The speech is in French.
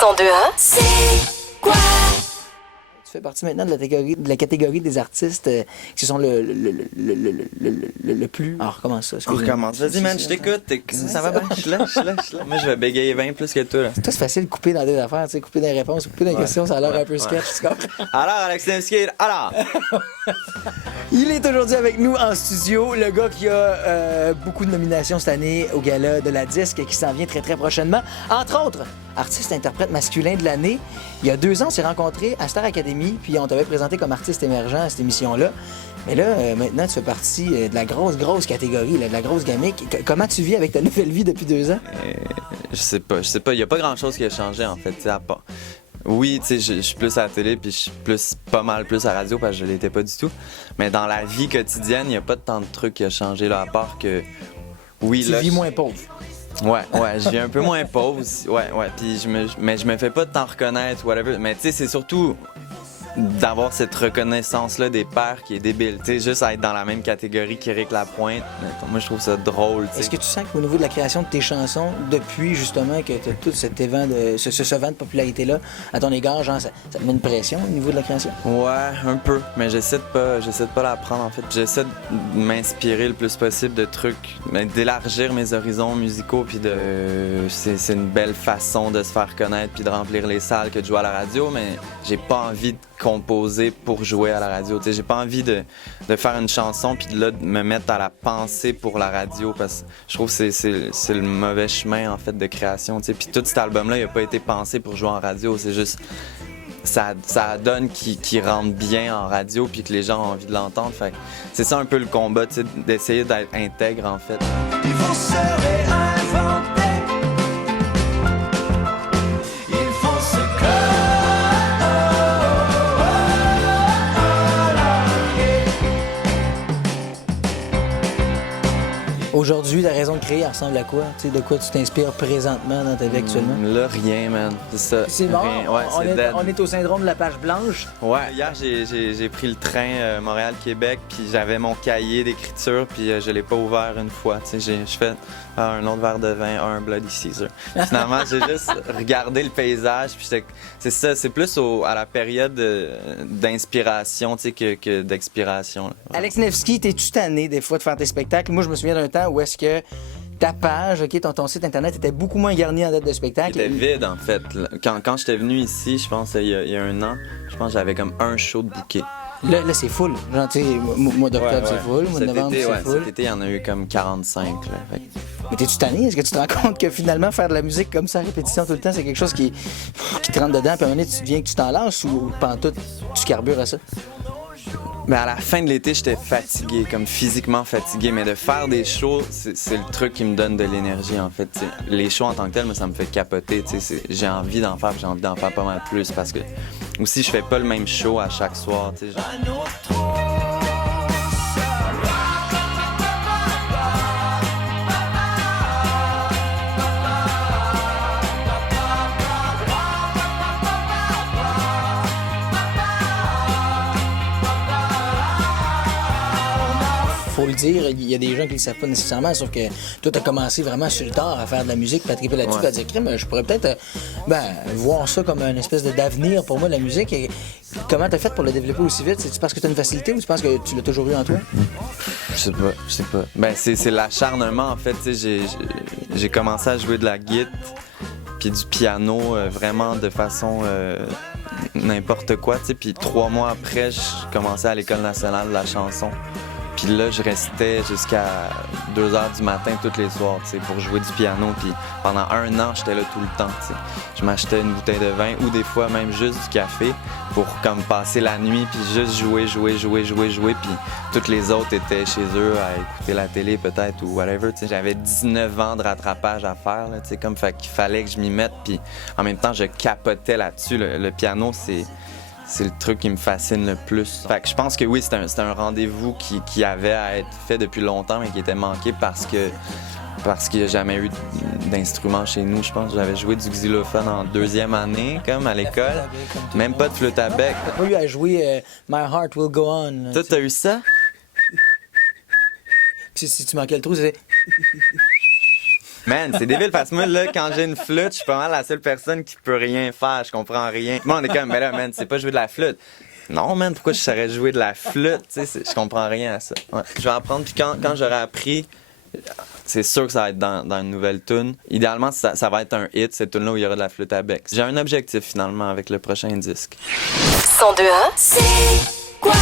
102.1. C'est quoi? Tu fais partie maintenant de la catégorie des artistes qui sont le plus... Ah, recommence ça. On recommence. Vas-y, man, je t'écoute. Ça va bien? Je suis là. Moi, je vais bégayer bien plus que toi, là. Toi, c'est facile de couper dans des affaires, tu sais, couper dans les réponses, couper dans les questions, ça a l'air un peu sketch, tu comprends? Alors, Alex Nevsky, alors! Il est aujourd'hui avec nous en studio, le gars qui a beaucoup de nominations cette année au Gala de la Disque qui s'en vient très, très prochainement. Entre autres, artiste-interprète masculin de l'année. Il y a 2 ans, on s'est rencontrés à Star Academy, puis on t'avait présenté comme artiste émergent à cette émission-là. Mais là, maintenant, tu fais partie de la grosse catégorie, là, de la grosse gamique. Comment tu vis avec ta nouvelle vie depuis 2 ans? Je sais pas. Il y a pas grand-chose qui a changé, en fait, tu sais, à part... Oui, tu sais, je suis plus à la télé, puis je suis pas mal plus à la radio, parce que je l'étais pas du tout. Mais dans la vie quotidienne, il y a pas tant de trucs qui a changé, là, à part que... Oui, tu vis moins pauvre. Ouais, je vis un peu moins pauvre aussi. Ouais, puis je me fais pas tant reconnaître, whatever. Mais tu sais, c'est surtout d'avoir cette reconnaissance-là des pairs qui est débile. Tu sais, juste à être dans la même catégorie qu'Éric Lapointe, moi, je trouve ça drôle, tu sais. Est-ce que tu sens qu'au niveau de la création de tes chansons, depuis justement que tu as tout cet vent de popularité-là à ton égard, genre, ça te met une pression au niveau de la création? Ouais, un peu. Mais j'essaie de pas la prendre, en fait. J'essaie de m'inspirer le plus possible de trucs, d'élargir mes horizons musicaux, puis c'est une belle façon de se faire connaître, puis de remplir les salles que de jouer à la radio, mais j'ai pas envie de composer pour jouer à la radio. T'sais, j'ai pas envie de faire une chanson puis de me mettre à la pensée pour la radio parce que je trouve que c'est le mauvais chemin en fait de création. Puis tout cet album-là, il a pas été pensé pour jouer en radio. C'est juste ça donne qui rentre bien en radio puis que les gens ont envie de l'entendre. Fait c'est ça un peu le combat, d'essayer d'être intègre en fait. Il faut se réinventer. Aujourd'hui, la raison de créer, elle ressemble à quoi? T'sais, de quoi tu t'inspires présentement dans ta vie actuellement? Là, rien, man. C'est ça. C'est mort? Rien. Ouais, on est au syndrome de la page blanche? Ouais, hier, j'ai pris le train Montréal-Québec, puis j'avais mon cahier d'écriture, puis je l'ai pas ouvert une fois. Tu sais, je fais un autre verre de vin, un Bloody Caesar. Finalement, j'ai juste regardé le paysage, puis c'est ça, c'est plus à la période d'inspiration, tu sais, que d'expiration. Là. Ouais. Alex Nevsky, t'es-tu tanné des fois de faire tes spectacles? Moi, je me souviens d'un temps où est-ce que ta page, ton site internet était beaucoup moins garni en date de spectacle. Il était vide, en fait. Quand j'étais venu ici, je pense, il y a 1 an, je pense que j'avais comme un show de bouquet. Là c'est full. Genre, tu sais, mois d'octobre, c'est full. Mois de novembre, c'est full. Cet été, il y en a eu comme 45. Là, fait. Mais t'es-tu tanné? Est-ce que tu te rends compte que finalement, faire de la musique comme ça, à répétition tout le temps, c'est quelque chose qui te rentre dedans, puis à un moment donné, tu deviens que tu t'en lances ou pantoute, tu carbures à ça? Mais à la fin de l'été, j'étais fatigué, comme physiquement fatigué. Mais de faire des shows, c'est le truc qui me donne de l'énergie, en fait. T'sais. Les shows en tant que tel, moi, ça me fait capoter. J'ai envie d'en faire, j'ai envie d'en faire pas mal plus. Parce que aussi, je fais pas le même show à chaque soir. Faut le dire, il y a des gens qui le savent pas nécessairement, sauf que toi, t'as commencé vraiment sur le tard à faire de la musique, puis à triper là-dessus, puis à dire, crime, je pourrais peut-être voir ça comme une espèce d'avenir pour moi, la musique. Et comment t'as fait pour le développer aussi vite? C'est-tu parce que t'as une facilité ou tu penses que tu l'as toujours eu en toi? Je sais pas. Ben, c'est l'acharnement, en fait. J'ai commencé à jouer de la guitare, puis du piano, vraiment de façon n'importe quoi, tu sais. Puis 3 mois après, je commençais à l'École nationale de la chanson. Puis là, je restais jusqu'à 2 heures du matin tous les soirs, tu sais, pour jouer du piano. Puis pendant 1 an, j'étais là tout le temps, tu sais. Je m'achetais une bouteille de vin ou des fois même juste du café pour comme passer la nuit puis juste jouer. Puis toutes les autres étaient chez eux à écouter la télé peut-être ou whatever, tu sais. J'avais 19 ans de rattrapage à faire, là, tu sais, comme fait qu'il fallait que je m'y mette. Puis en même temps, je capotais là-dessus. Le piano, c'est le truc qui me fascine le plus. Fait que je pense que oui, c'est un rendez-vous qui avait à être fait depuis longtemps, mais qui était manqué parce qu'il n'y a jamais eu d'instrument chez nous. Je pense que j'avais joué du xylophone en 2e année, comme à l'école. Même pas de flûte à bec. T'as pas eu à jouer My Heart Will Go On. Toi, t'as eu ça? Si tu manquais le trou, c'était... Man, c'est débile parce que moi, là, quand j'ai une flûte, je suis pas mal la seule personne qui peut rien faire. Je comprends rien. Tout le monde est comme, ben là, man, c'est pas jouer de la flûte. Non, man, pourquoi je saurais jouer de la flûte? Tu sais, je comprends rien à ça. Ouais. Je vais apprendre, puis quand j'aurai appris, c'est sûr que ça va être dans une nouvelle tune. Idéalement, ça va être un hit, cette tune-là où il y aura de la flûte à bec. J'ai un objectif, finalement, avec le prochain disque. 102.1 C'est quoi?